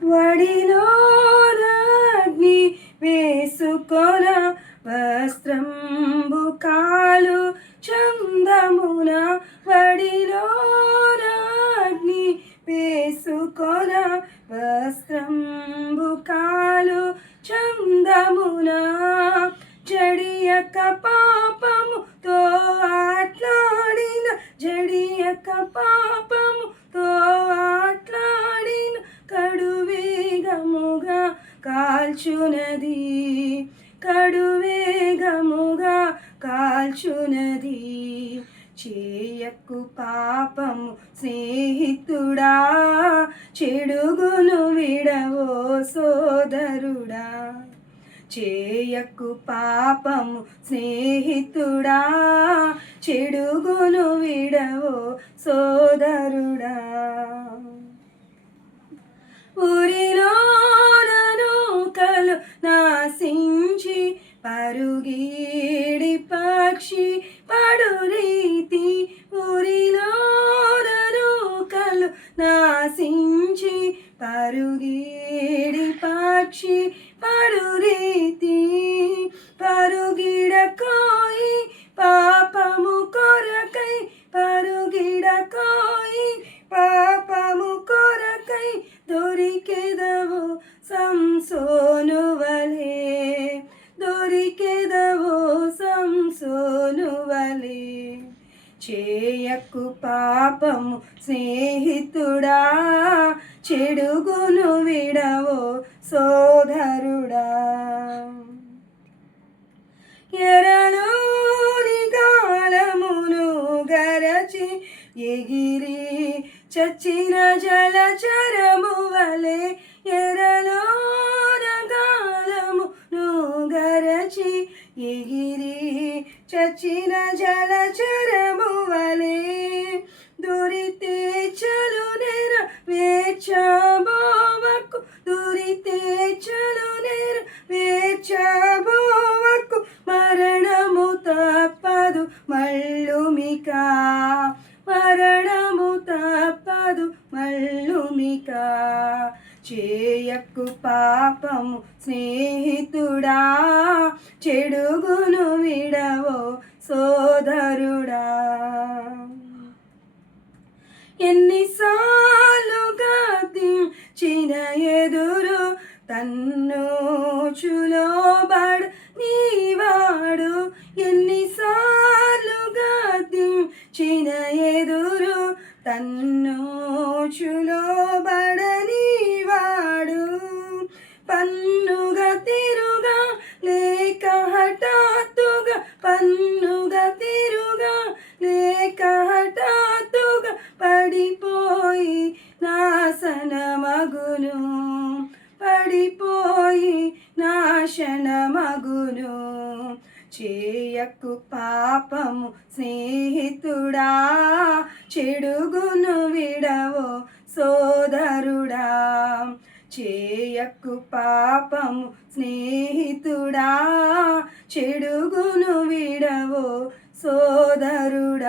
వడిలో రాగ్ని వేసుకొన వస్త్రంబు కాలు చందమున వడిలో రాగ్ని వేసుకొన వస్త్రంబు కాలు చందమున చెడియక పా కడువేగముగా కాల్చునది. చేయకు పాపము స్నేహితుడా? చెడుగును విడవో సోదరుడా? చేయకు పాపము స్నేహితుడా? చెడుగును విడవో సోదరుడా? ఊరిలోనను పరుగీడి పక్షి పడు రీతి ఊరిలోనను కలు నాశించి పరుగీడి పక్షి పడు రీతి వలే చేయకు పాపము స్నేహితుడా. చెడుగును విడవో సోదరుడా. ఎరలోని కాలమును గరచి ఎగిరి చచ్చిన జలచరము వలె ఎరలో గరచి ఎగిరి చచ్చిన జలచరము వలె దొరితే చలు నేర వేచబోవకు దొరితే చలు నేర వేచబోవకు మరణము తప్పదు మళ్ళుమిక మరణము తప్పదు మళ్ళుమిక చే స్నేహితుడా చెడుగును విడవో సోదరుడా. ఎన్నిసార్లుగా దించిన ఎదురు తన్ను చులోబడు నీవాడు. ఎన్నిసార్లుగా దించిన ఎదురు తన్ను పన్నుగా తిరుగా లేక హఠాత్తుగా పడిపోయి నాశనమగును పడిపోయి నాశనమగును చేయకు పాపము స్నేహితుడా చెడుగును విడవో సోదరుడా. చేయకు పాపము స్నేహితుడా చెడుగును విడవో సోదరుడు.